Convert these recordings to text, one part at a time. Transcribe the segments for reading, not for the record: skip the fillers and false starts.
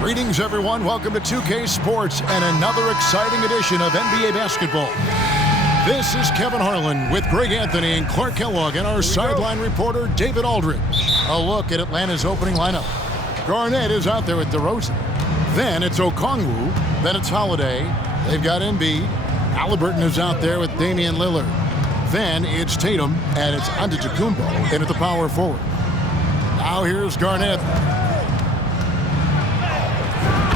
Greetings, everyone. Welcome to 2K Sports and another exciting edition of NBA basketball. This is Kevin Harlan with Greg Anthony and Clark Kellogg and our sideline reporter, David Aldridge. A look at Atlanta's opening lineup. Garnett is out there with DeRozan. Then it's Okongwu. Then it's Holiday. They've got Embiid. Halliburton is out there with Damian Lillard. Then it's Tatum and it's Antetokounmpo in at the power forward. Now here's Garnett.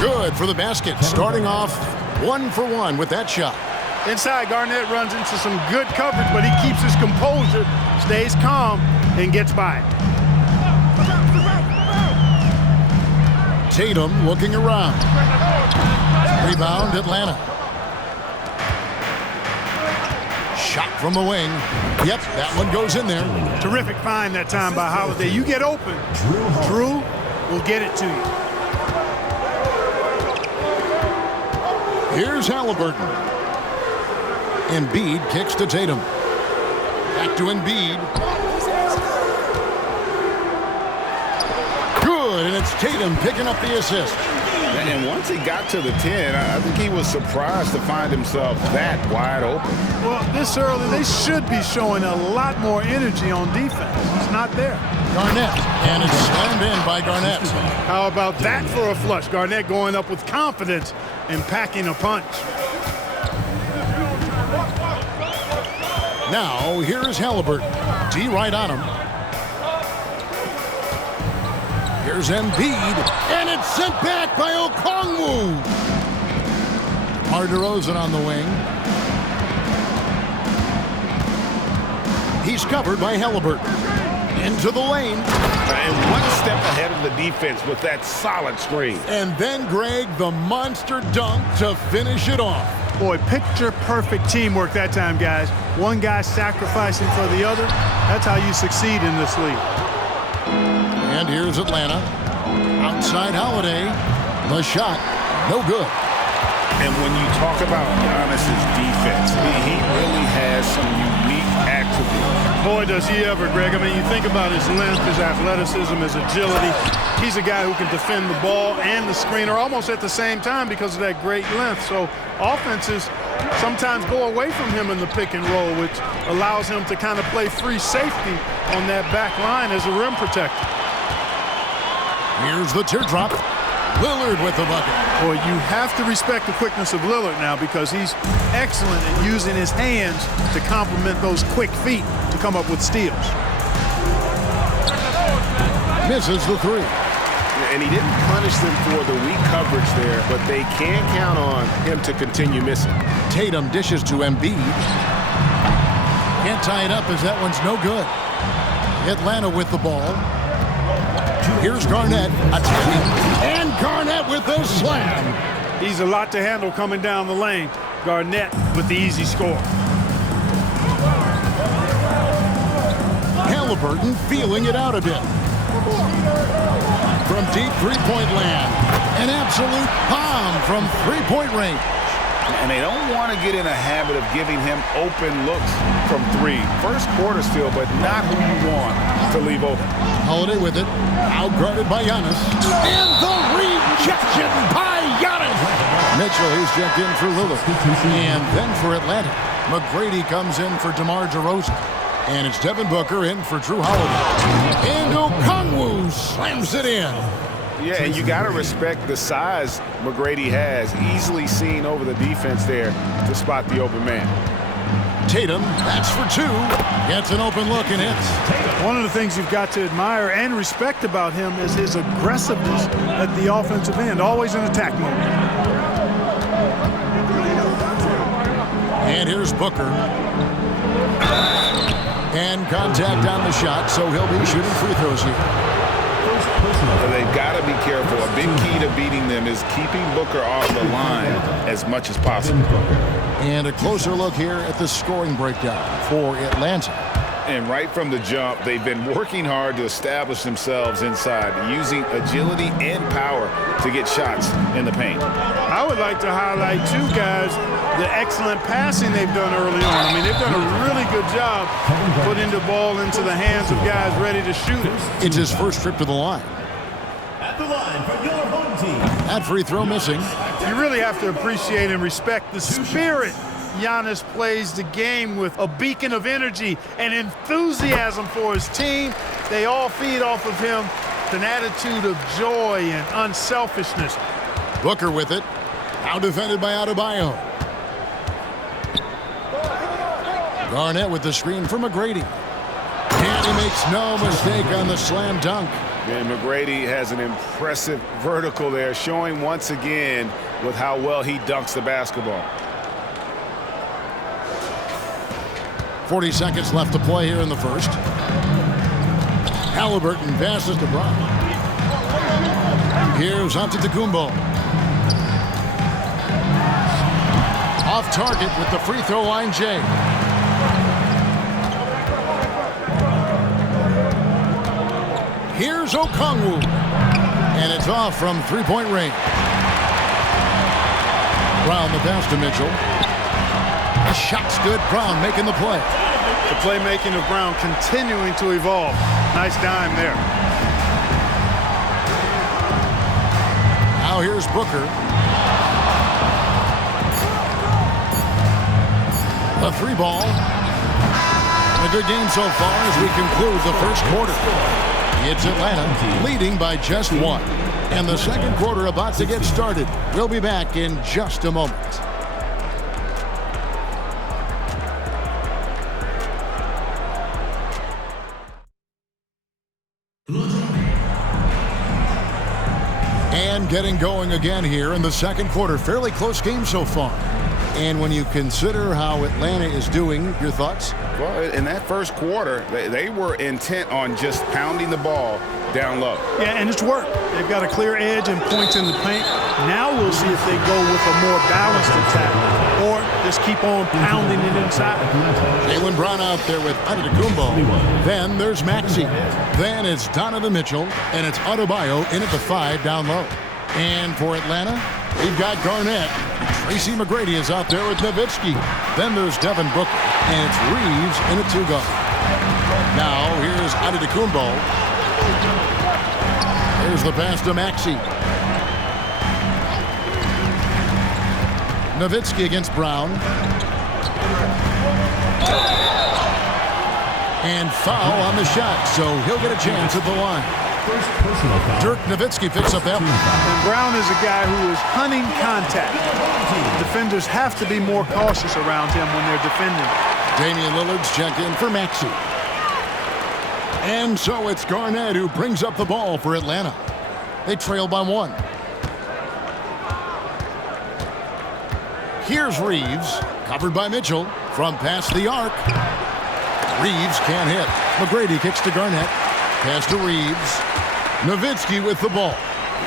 Good for the basket, starting off 1 for 1 with that shot. Inside, Garnett runs into some good coverage, but he keeps his composure, stays calm, and gets by. Tatum looking around. Rebound, Atlanta. Shot from the wing. Yep, that one goes in there. Terrific find that time by Holiday. You get open, Drew will get it to you. Here's Halliburton. Embiid kicks to Tatum. Back to Embiid. Good, and it's Tatum picking up the assist. And once he got to the 10, I think he was surprised to find himself that wide open. Well, this early, they should be showing a lot more energy on defense. It's not there. Garnett, and it's slammed in by Garnett. How about that for a flush? Garnett going up with confidence and packing a punch. Now, here's Halliburton. D right on him. Here's Embiid, and it's sent back by Okongwu. DeRozan on the wing. He's covered by Halliburton. Into the lane. And one step ahead of the defense with that solid screen. And then, Greg, the monster dunk to finish it off. Boy, picture-perfect teamwork that time, guys. One guy sacrificing for the other. That's how you succeed in this league. And here's Atlanta. Outside Holiday. The shot, no good. And when you talk about Giannis's defense, he really has some unique attributes. Boy, does he ever, Greg. I mean, you think about his length, his athleticism, his agility. He's a guy who can defend the ball and the screener almost at the same time because of that great length. So offenses sometimes go away from him in the pick and roll, which allows him to kind of play free safety on that back line as a rim protector. Here's the teardrop. Lillard with the bucket. Boy, you have to respect the quickness of Lillard now because he's excellent at using his hands to complement those quick feet to come up with steals. Misses the three. And he didn't punish them for the weak coverage there, but they can count on him to continue missing. Tatum dishes to Embiid. Can't tie it up as that one's no good. Atlanta with the ball. Here's Garnett attacking, and Garnett with the slam. He's a lot to handle coming down the lane. Garnett with the easy score. Halliburton feeling it out a bit. From deep three-point land, an absolute bomb from three-point range. And they don't want to get in a habit of giving him open looks from three. First quarter still, but not who you want to leave open. Holiday with it, out-guarded by Giannis. And the rejection by Giannis. Mitchell, he's checked in for Lillard. And then for Atlanta, McGrady comes in for DeMar DeRozan. And it's Devin Booker in for Drew Holiday. And Okongwu slams it in. Yeah, and you got to respect the size McGrady has. Easily seen over the defense there to spot the open man. Tatum, that's for two. Gets an open look and hits. One of the things you've got to admire and respect about him is his aggressiveness at the offensive end. Always in attack mode. And here's Booker. And contact on the shot, so he'll be shooting free throws here. They've got to be careful. A big key to beating them is keeping Booker off the line as much as possible. And a closer look here at the scoring breakdown for Atlanta. And right from the jump, they've been working hard to establish themselves inside, using agility and power to get shots in the paint. I would like to highlight, too, guys, the excellent passing they've done early on. I mean, they've done a really good job putting the ball into the hands of guys ready to shoot it. It's his first trip to the line. At the line for your home team. That free throw missing. You really have to appreciate and respect the spirit Giannis plays the game with, a beacon of energy and enthusiasm for his team. They all feed off of him, an attitude of joy and unselfishness. Booker with it. Now defended by Adebayo. Garnett with the screen for McGrady. And he makes no mistake on the slam dunk. And McGrady has an impressive vertical there, showing once again with how well he dunks the basketball. 40 seconds left to play here in the first. Halliburton passes to Brown. Here's Antetokounmpo. Off target with the free throw line, Jay. Here's Okongwu. And it's off from three-point range. Brown the pass to Mitchell. The shot's good. Brown making the play. The playmaking of Brown continuing to evolve. Nice dime there. Now here's Booker. The three ball. A good game so far as we conclude the first quarter. It's Atlanta leading by just one. And the second quarter about to get started. We'll be back in just a moment. And getting going again here in the second quarter. Fairly close game so far. And when you consider how Atlanta is doing, your thoughts? Well, in that first quarter, they were intent on just pounding the ball down low. Yeah, and it's worked. They've got a clear edge and points in the paint. Now we'll see if they go with a more balanced attack or just keep on pounding it inside. Jaylen Brown out there with Antetokounmpo. Then there's Maxey. Then it's Donovan Mitchell, and it's Adebayo in at the 5 down low. And for Atlanta, we've got Garnett. Tracy McGrady is out there with Nowitzki. Then there's Devin Booker, and it's Reeves in at 2 guard. Now here's Antetokounmpo. Here's the pass to Maxey. Nowitzki against Brown. And foul on the shot, so he'll get a chance at the line. Dirk Nowitzki picks up that one. And Brown is a guy who is hunting contact. Defenders have to be more cautious around him when they're defending. Damian Lillard's checked in for Maxey. And so it's Garnett who brings up the ball for Atlanta. They trail by 1. Here's Reeves, covered by Mitchell from past the arc. Reeves can't hit. McGrady kicks to Garnett. Pass to Reeves. Nowitzki with the ball.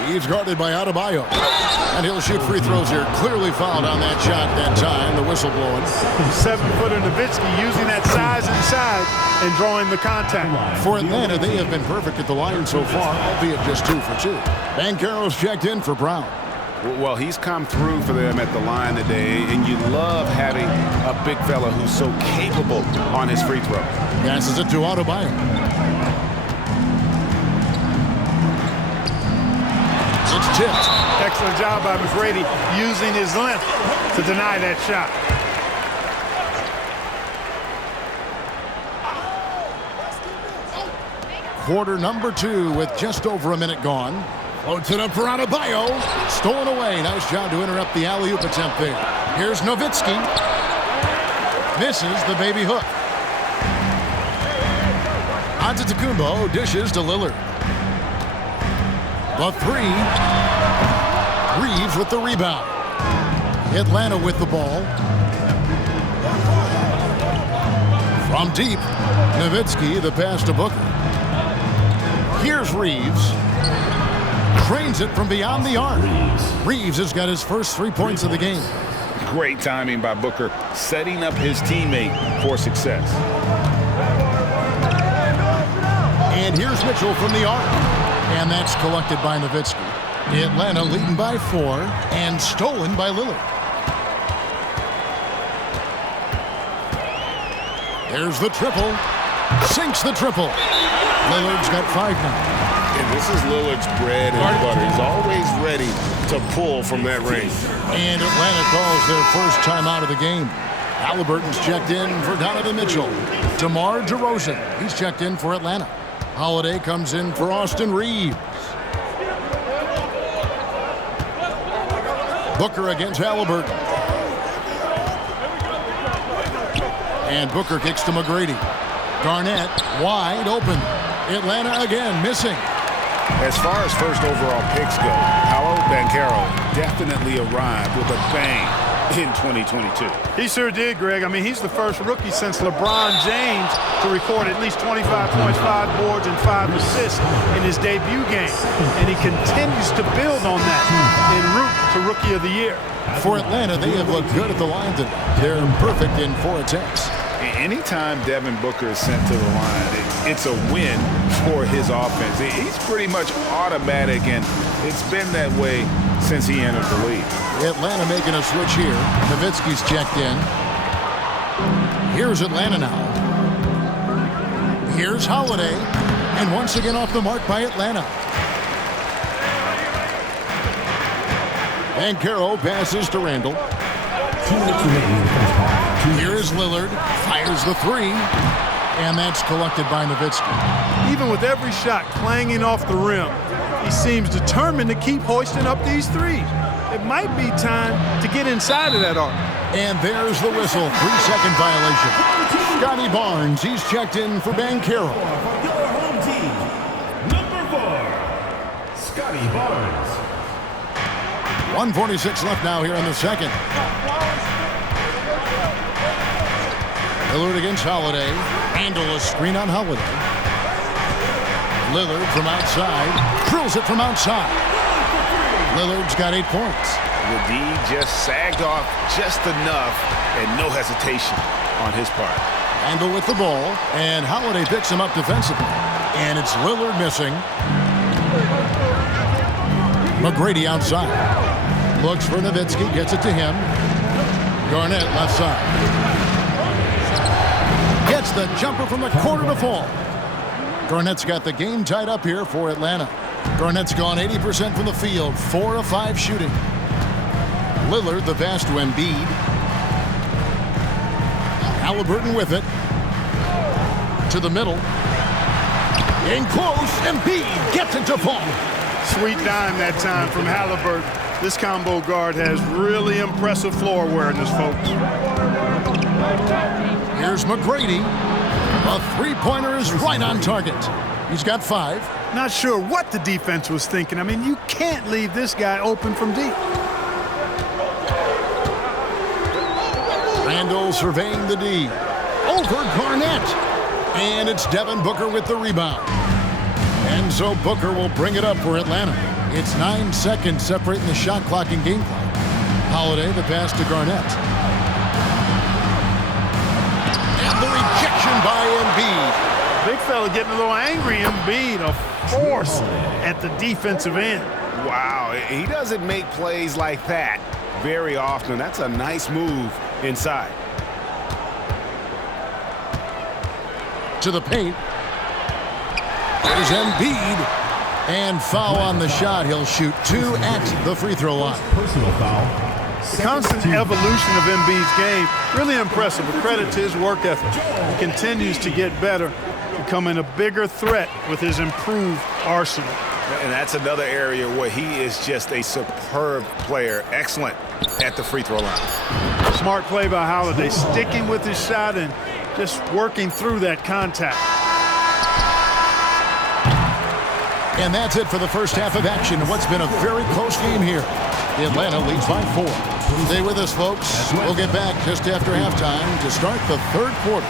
He's guarded by Adebayo. And he'll shoot free throws here. Clearly fouled on that shot that time. The whistle blowing. 7-footer Nowitzki using that size inside and drawing the contact. For Atlanta, they have been perfect at the line so far, albeit just 2 for 2. Banchero's checked in for Brown. Well, he's come through for them at the line today, and you love having a big fella who's so capable on his free throw. Passes it to Adebayo. It's tipped. Excellent job by McGrady using his length to deny that shot. Quarter number 2 with just over a minute gone. Floats it up for Adebayo. Stolen away. Nice job to interrupt the alley-oop attempt there. Here's Nowitzki. Misses the baby hook. Antetokounmpo dishes to Lillard. The 3. Reeves with the rebound. Atlanta with the ball. From deep, Nowitzki, the pass to Booker. Here's Reeves. Trains it from beyond the arc. Reeves has got his first 3 points of the game. Great timing by Booker, setting up his teammate for success. And here's Mitchell from the arc. And that's collected by Nowitzki. Atlanta leading by 4 and stolen by Lillard. There's the triple. Sinks the triple. Lillard's got 5 now. And This is Lillard's bread and butter. He's always ready to pull from that range. And Atlanta calls their first time out of the game. Halliburton's checked in for Donovan Mitchell. DeMar DeRozan, he's checked in for Atlanta. Holiday comes in for Austin Reeves. Booker against Halliburton. And Booker kicks to McGrady. Garnett wide open. Atlanta again missing. As far as first overall picks go, Paolo Banchero definitely arrived with a bang in 2022. He sure did, Greg. I mean, he's the first rookie since LeBron James to record at least 25 points, 5 boards, and 5 assists in his debut game. And he continues to build on that en route to Rookie of the Year. For Atlanta, they have looked good at the line today. They're perfect in 4 attempts. Anytime Devin Booker is sent to the line, it's a win for his offense. He's pretty much automatic, and it's been that way since he entered the league. Atlanta making a switch here. Nowitzki's checked in. Here's Atlanta now. Here's Holiday, and once again off the mark by Atlanta. Banchero passes to Randall. 2 minutes remaining in the first half. Here's Lillard, fires the 3, and that's collected by Nowitzki. Even with every shot clanging off the rim, he seems determined to keep hoisting up these threes. It might be time to get inside of that arc. And there's the whistle, 3-second violation. Scotty Barnes, he's checked in for Banchero. Your home team, number 4, Scotty Barnes. 1:46 left now here in the second. Lillard against Holiday. Handle a screen on Holiday. Lillard from outside. Drills it from outside. Lillard's got 8 points. The D just sagged off just enough and no hesitation on his part. Handle with the ball. And Holiday picks him up defensively. And it's Lillard missing. McGrady outside. Looks for Nowitzki. Gets it to him. Garnett left side. Gets the jumper from the corner to fall. Garnett's got the game tied up here for Atlanta. Garnett's gone 80% from the field, 4 of 5 shooting. Lillard, the pass to Embiid. Halliburton with it. To the middle. In close, Embiid gets it to fall. Sweet dime that time from Halliburton. This combo guard has really impressive floor awareness, folks. Here's McGrady. A 3-pointer is right on target. He's got 5. Not sure what the defense was thinking. I mean, you can't leave this guy open from deep. Randall surveying the D. Over Garnett. And it's Devin Booker with the rebound. And so Booker will bring it up for Atlanta. It's 9 seconds separating the shot clock and game clock. Holiday, the pass to Garnett. And the rejection by Embiid. Big fella getting a little angry. Embiid, a force at the defensive end. Wow, he doesn't make plays like that very often. That's a nice move inside. To the paint. There's Embiid. And foul on the shot. He'll shoot 2 at the free throw line. Personal foul. The constant evolution of Embiid's game, really impressive. A credit to his work ethic. He continues to get better, becoming a bigger threat with his improved arsenal. And that's another area where he is just a superb player. Excellent at the free throw line. Smart play by Holiday, sticking with his shot and just working through that contact. And that's it for the first half of action. What's been a very close game here. Atlanta leads by 4. Stay with us, folks. We'll get back just after halftime to start the third quarter.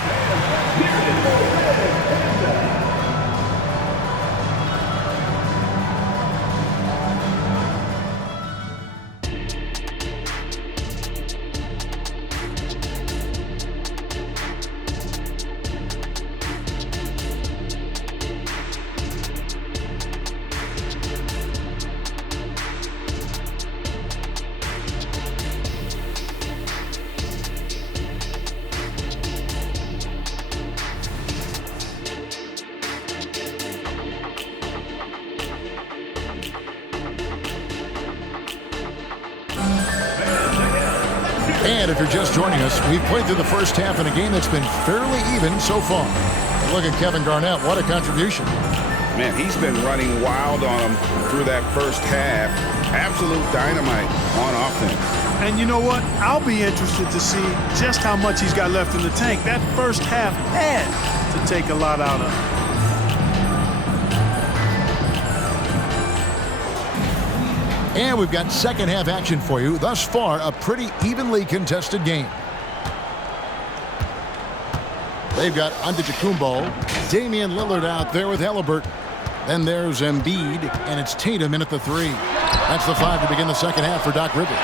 And if you're just joining us, we've played through the first half in a game that's been fairly even so far. Look at Kevin Garnett. What a contribution. Man, he's been running wild on him through that first half. Absolute dynamite on offense. And you know what? I'll be interested to see just how much he's got left in the tank. That first half had to take a lot out of him. And we've got second half action for you. Thus far, a pretty evenly contested game. They've got Antetokounmpo, Damian Lillard out there with Halliburton. Then there's Embiid, and it's Tatum in at the 3. That's the 5 to begin the second half for Doc Rivers.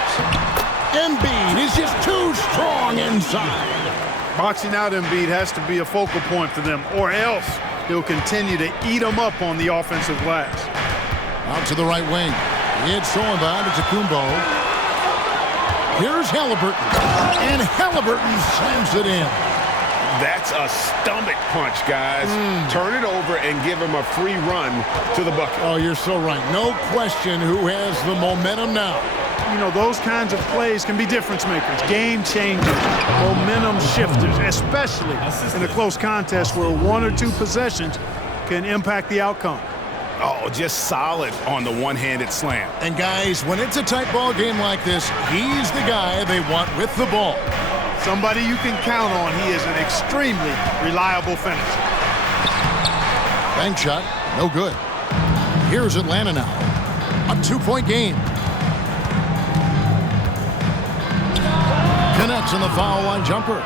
Embiid is just too strong inside. Boxing out Embiid has to be a focal point for them, or else he'll continue to eat them up on the offensive glass. Out to the right wing. It's thrown by Antetokounmpo. Here's Halliburton, and Halliburton slams it in. That's a stomach punch, guys. Turn it over and give him a free run to the bucket. Oh, you're so right. No question who has the momentum now. You know, those kinds of plays can be difference makers, game changers, momentum shifters, especially in a close contest where 1 or 2 possessions can impact the outcome. Oh, just solid on the one-handed slam. And guys, when it's a tight ball game like this, he's the guy they want with the ball. Somebody you can count on. He is an extremely reliable finisher. Bank shot, no good. Here's Atlanta now. A 2-point game. Connects on the foul line jumper.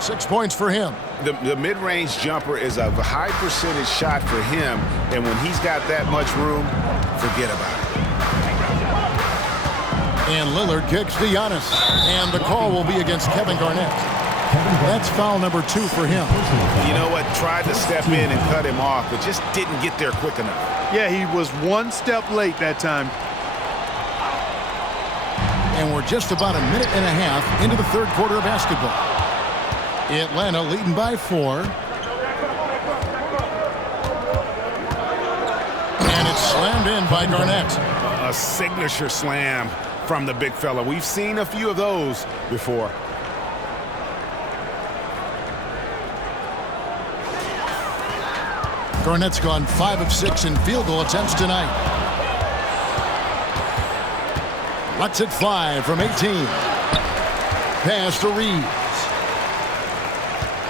6 points for him. The mid-range jumper is a high percentage shot for him, and when he's got that much room, forget about it. And Lillard kicks to Giannis. And the call will be against Kevin Garnett. That's foul number 2 for him. You know what? Tried to step in and cut him off, but just didn't get there quick enough. Yeah, he was 1 step late that time. And we're just about a minute and a half into the third quarter of basketball. Atlanta leading by 4. And it's slammed in by Garnett. A signature slam from the big fella. We've seen a few of those before. Garnett's gone 5 of 6 in field goal attempts tonight. Lets it fly from 18. Pass to Reeves.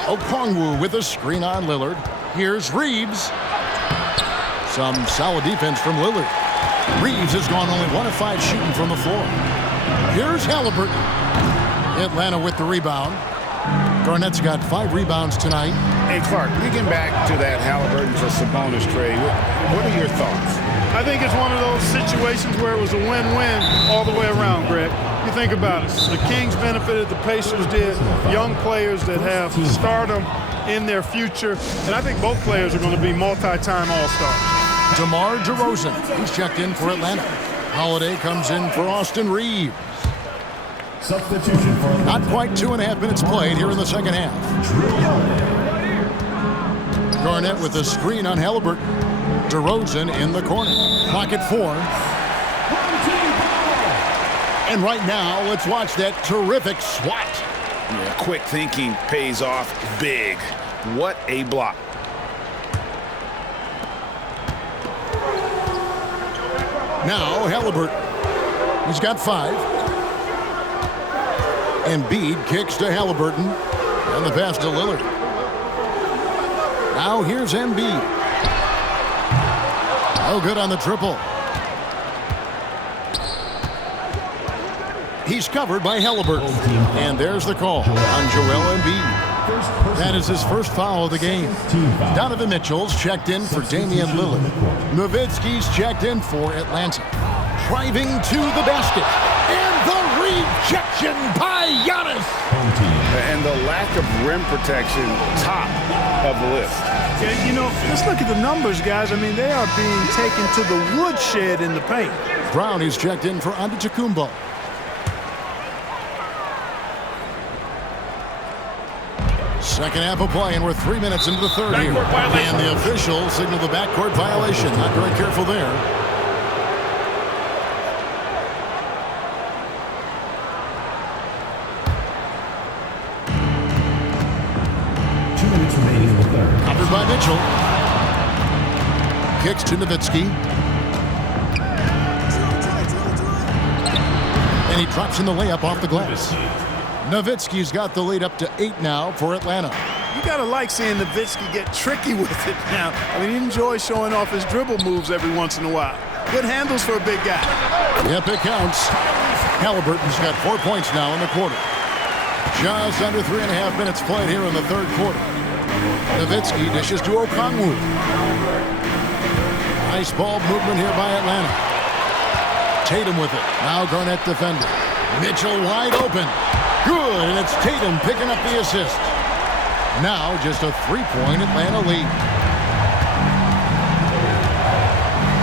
Okongwu with a screen on Lillard. Here's Reeves. Some solid defense from Lillard. Reeves has gone only 1 of 5 shooting from the floor. Here's Halliburton. Atlanta with the rebound. Garnett's got 5 rebounds tonight. Hey, Clark, digging back to that Halliburton for Sabonis trade, what are your thoughts? I think it's one of those situations where it was a win-win all the way around, Greg. You think about it. The Kings benefited, the Pacers did. Young players that have stardom in their future. And I think both players are going to be multi-time All-Stars. DeMar DeRozan, he's checked in for Atlanta. Holiday comes in for Austin Reeves. Substitution for Not quite 2.5 minutes played here in the second half. Garnett with a screen on Halliburton. DeRozan in the corner. Clock at 4. And right now, let's watch that terrific swat. Yeah, quick thinking pays off big. What a block. Now Halliburton. He's got 5. Embiid kicks to Halliburton. And the pass to Lillard. Now here's Embiid. No good on the triple. He's covered by Halliburton. And there's the call on Joel Embiid. That is his first foul of the game. Donovan Mitchell's checked in for Damian Lillard. Nowitzki's checked in for Atlanta. Driving to the basket. And the rejection by Giannis. And the lack of rim protection, top of the list. Yeah, you know, let's look at the numbers, guys. I mean, they are being taken to the woodshed in the paint. Brown is checked in for Antetokounmpo. Second half of play, and we're 3 minutes into the third here. And the officials signal the backcourt violation. Not very careful there. Mitchell. Kicks to Nowitzki. And he drops in the layup off the glass. Nowitzki's got the lead up to 8 now for Atlanta. You got to like seeing Nowitzki get tricky with it now. I mean, he enjoys showing off his dribble moves every once in a while. Good handles for a big guy. Yep, it counts. Halliburton's got 4 points now in the quarter. Just under 3.5 minutes played here in the third quarter. Nowitzki dishes to Okongwu. Nice ball movement here by Atlanta. Tatum with it. Now Garnett defending. Mitchell wide open. Good, and it's Tatum picking up the assist. Now just a 3-point Atlanta lead.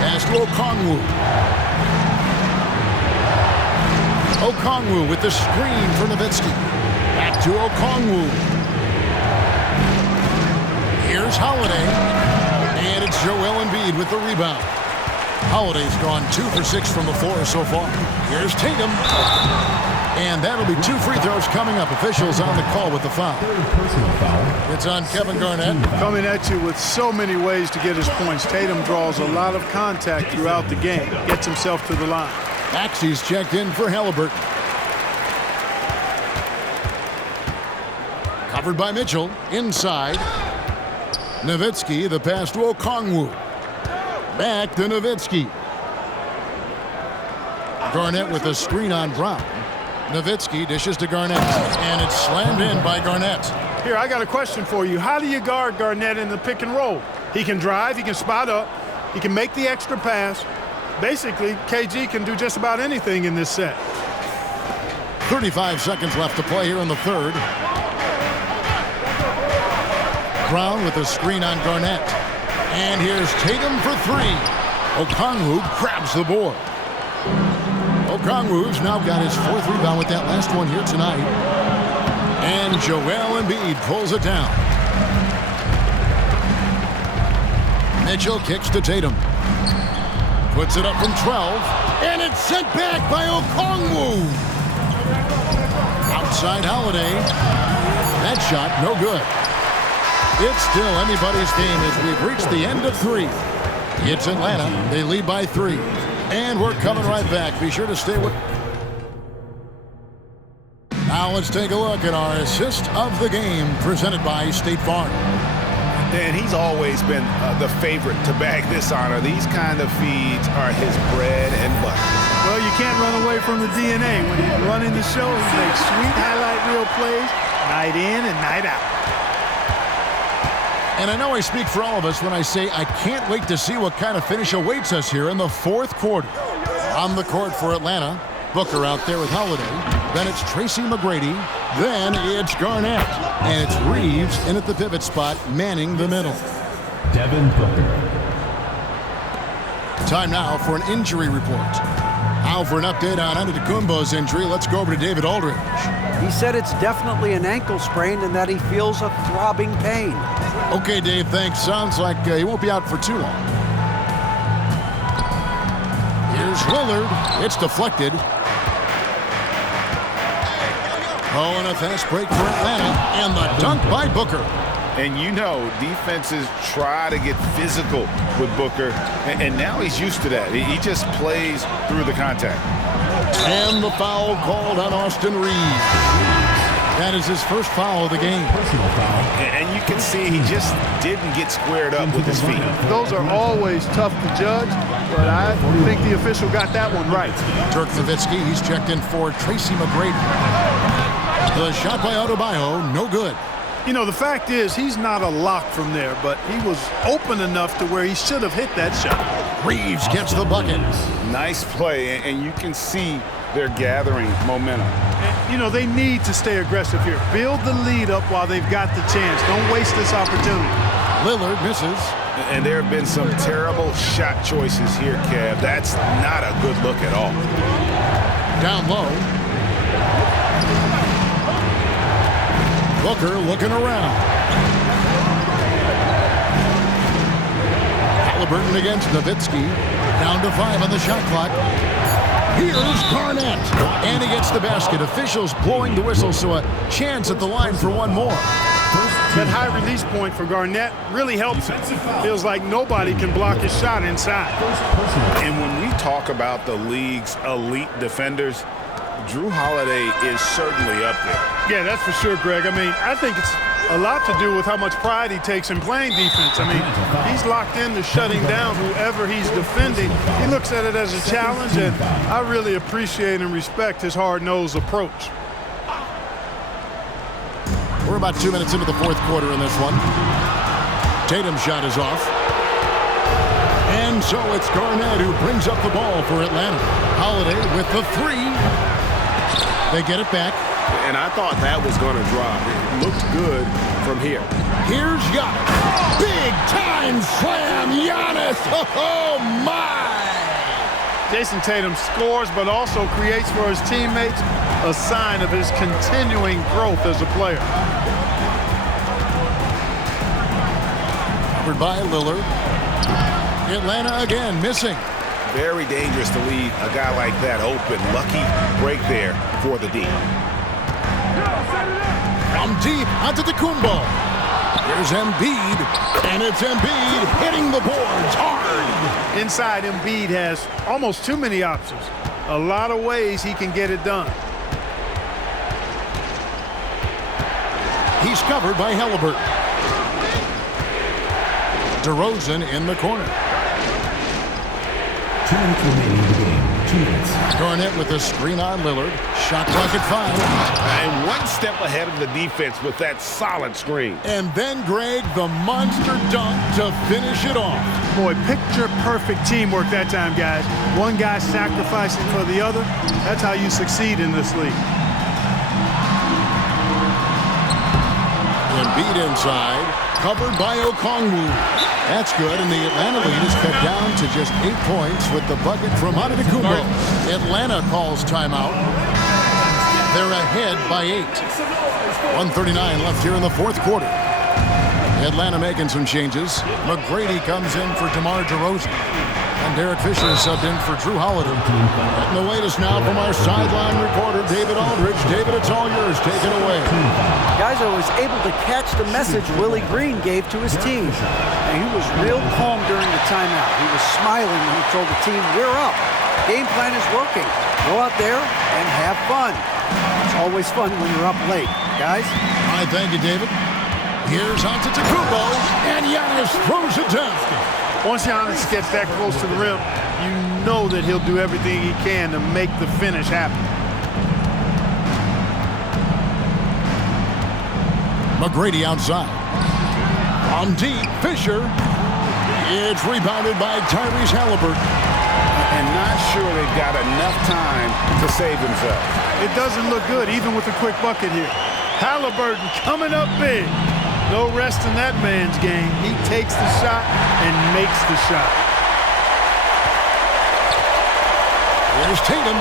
Pass to Okongwu. Okongwu with the screen for Nowitzki. Back to Okongwu. Here's Holiday. And it's Joel Embiid with the rebound. Holiday's gone 2 for 6 from the floor so far. Here's Tatum. And that'll be 2 free throws coming up. Officials on the call with the foul. Personal foul. It's on Kevin Garnett. Coming at you with so many ways to get his points. Tatum draws a lot of contact throughout the game. Gets himself to the line. Maxey's checked in for Halliburton. Covered by Mitchell. Inside. Nowitzki, the pass to Okongwu. Back to Nowitzki. Garnett with a screen on Brown. Nowitzki dishes to Garnett, and it's slammed in by Garnett. Here, I got a question for you. How do you guard Garnett in the pick and roll? He can drive, he can spot up, he can make the extra pass. Basically, KG can do just about anything in this set. 35 seconds left to play here in the third. Brown with a screen on Garnett. And here's Tatum for 3. Okongwu grabs the board. Okongwu's now got his 4th rebound with that last one here tonight. And Joel Embiid pulls it down. Mitchell kicks to Tatum. Puts it up from 12. And it's sent back by Okongwu. Outside Holiday. That shot, no good. It's still anybody's game as we've reached the end of 3. It's Atlanta. They lead by 3. And we're coming right back. Be sure to stay with. Now let's take a look at our assist of the game presented by State Farm. Dan, he's always been the favorite to bag this honor. These kind of feeds are his bread and butter. Well, you can't run away from the DNA. When he's running the show, he makes sweet highlight reel plays night in and night out. And I know I speak for all of us when I say I can't wait to see what kind of finish awaits us here in the fourth quarter. On the court for Atlanta, Booker out there with Holiday. Then it's Tracy McGrady. Then it's Garnett. And it's Reeves in at the pivot spot, manning the middle. Devin Booker. Time now for an injury report. Now for an update on Antetokounmpo's injury, let's go over to David Aldridge. He said it's definitely an ankle sprain and that he feels a throbbing pain. Okay, Dave, thanks. Sounds like he won't be out for too long. Here's Lillard. It's deflected. Oh, and a fast break for Atlanta. And the dunk by Booker. And you know, defenses try to get physical with Booker, and now he's used to that. He just plays through the contact. And the foul called on Austin Reeves. That is his first foul of the game. Personal foul. And you can see he just didn't get squared up with his feet. Those are always tough to judge, but I think the official got that one right. Dirk Nowitzki, he's checked in for Tracy McGrady. The shot by Adebayo, no good. You know, the fact is he's not a lock from there, but he was open enough to where he should have hit that shot. Reeves gets the bucket. Nice play, and you can see they're gathering momentum. And, you know, they need to stay aggressive here. Build the lead up while they've got the chance. Don't waste this opportunity. Lillard misses. And there have been some terrible shot choices here, Kev. That's not a good look at all. Down low. Booker looking around. Halliburton against Nowitzki. Down to 5 on the shot clock. Here's Garnett. And he gets the basket. Officials blowing the whistle, so a chance at the line for one more. First That high release point for Garnett really helps him. Feels like nobody can block his shot inside. And when we talk about the league's elite defenders, Jrue Holiday is certainly up there. Yeah, that's for sure, Greg. I mean, I think it's a lot to do with how much pride he takes in playing defense. I mean, he's locked into shutting down whoever he's defending. He looks at it as a challenge, and I really appreciate and respect his hard-nosed approach. We're about 2 minutes into the fourth quarter in this one. Tatum's shot is off. And so it's Garnett who brings up the ball for Atlanta. Holiday with the three. They get it back. And I thought that was going to drop. It looked good from here. Here's Giannis. Big time slam, Giannis. Oh, my. Jason Tatum scores, but also creates for his teammates a sign of his continuing growth as a player. Covered by Lillard. Atlanta again missing. Very dangerous to leave a guy like that open. Lucky break there for the D. From deep onto Antetokounmpo. Here's Embiid, and it's Embiid hitting the boards hard. Inside, Embiid has almost too many options. A lot of ways he can get it done. He's covered by Halliburton. DeRozan in the corner. 2 minutes remaining in the game. 2 minutes. Garnett with a screen on Lillard. Shot clock at 5. And one step ahead of the defense with that solid screen. And then, Greg, the monster dunk to finish it off. Boy, picture-perfect teamwork that time, guys. One guy sacrificing for the other. That's how you succeed in this league. Embiid inside. Covered by Okongwu. That's good, and the Atlanta lead is cut down to just 8 points with the bucket from Antetokounmpo. Atlanta calls timeout. They're ahead by 8. 1:39 left here in the fourth quarter. Atlanta making some changes. McGrady comes in for DeMar DeRozan. And Derek Fisher is subbed in for Jrue Holiday. And the latest now from our sideline reporter, David Aldridge. David, it's all yours. Take it away. Guys, I was able to catch the message Willie Green gave to his team. And he was real calm during the timeout. He was smiling when he told the team, we're up. Game plan is working. Go out there and have fun. It's always fun when you're up late. Guys? All right, thank you, David. Here's Antetokounmpo, and Giannis throws it down. Once Giannis gets that close to the rim, you know that he'll do everything he can to make the finish happen. McGrady outside. On deep, Fisher. It's rebounded by Tyrese Halliburton. And not sure they've got enough time to save themselves. It doesn't look good, even with a quick bucket here. Halliburton coming up big. No rest in that man's game. He takes the shot and makes the shot. There's Tatum,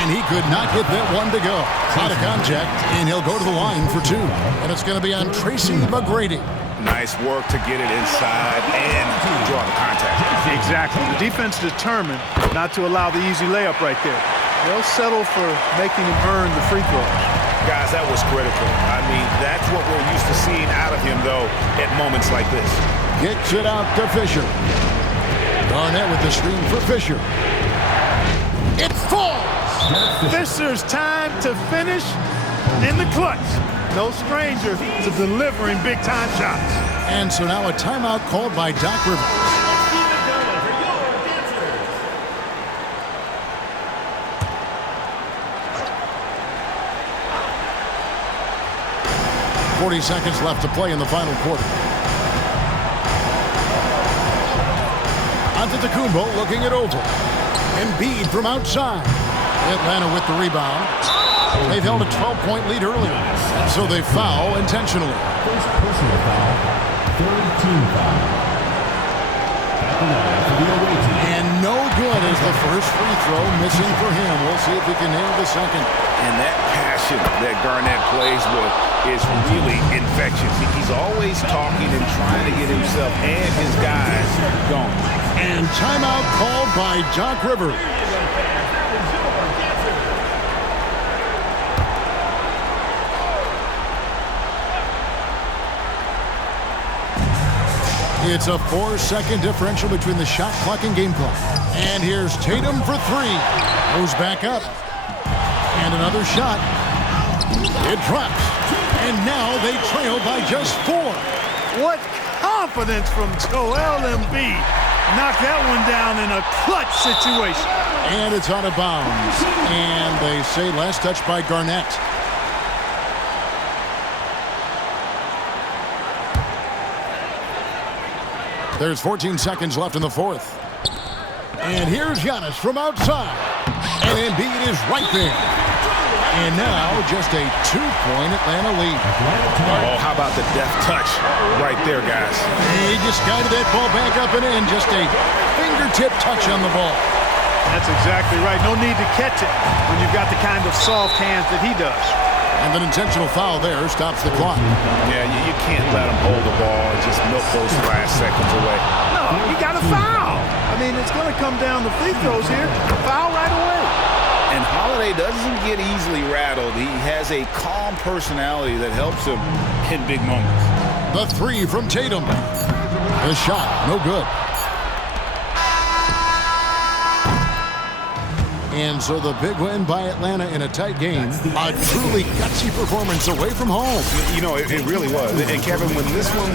and he could not get that one to go. Out of contact, and he'll go to the line for 2. And it's going to be on Tracy McGrady. Nice work to get it inside and draw the contact. Exactly. The defense determined not to allow the easy layup right there. They'll settle for making him earn the free throws. Guys, that was critical. I mean, that's what we're used to seeing out of him, though, at moments like this. Kicks it out to Fisher. Garnett with the screen for Fisher. It falls! Fisher's time to finish in the clutch. No stranger to delivering big-time shots. And so now a timeout called by Doc Rivers. .40 seconds left to play in the final quarter. Antetokounmpo looking it over. Embiid from outside. Atlanta with the rebound. They've held a 12-point lead earlier, so they foul intentionally. First personal foul. Third team foul. At the line for the away team. And no good is the first free throw missing for him. We'll see if he can nail the second. And that passion that Garnett plays with is really infectious. He's always talking and trying to get himself and his guys going. And timeout called by Doc Rivers. It's a 4-second differential between the shot clock and game clock. And here's Tatum for three. Goes back up. And another shot. It drops. And now they trail by just 4. What confidence from Joel Embiid. Knocked that one down in a clutch situation. And it's out of bounds. And they say last touch by Garnett. There's 14 seconds left in the fourth. And here's Giannis from outside. And Embiid is right there. And now just a 2-point Atlanta lead. Oh, how about the deft touch right there, guys? He just guided that ball back up and in. Just a fingertip touch on the ball. That's exactly right. No need to catch it when you've got the kind of soft hands that he does. And an intentional foul there stops the clock. Yeah, you can't let him hold the ball and just milk those last seconds away. No, you got to foul. I mean, it's going to come down to free throws here. Foul right away. And Holiday doesn't get easily rattled. He has a calm personality that helps him in big moments. The three from Tatum. The shot, no good. And so the big win by Atlanta in a tight game. A truly gutsy performance away from home. You know, it really was. And Kevin, when this one was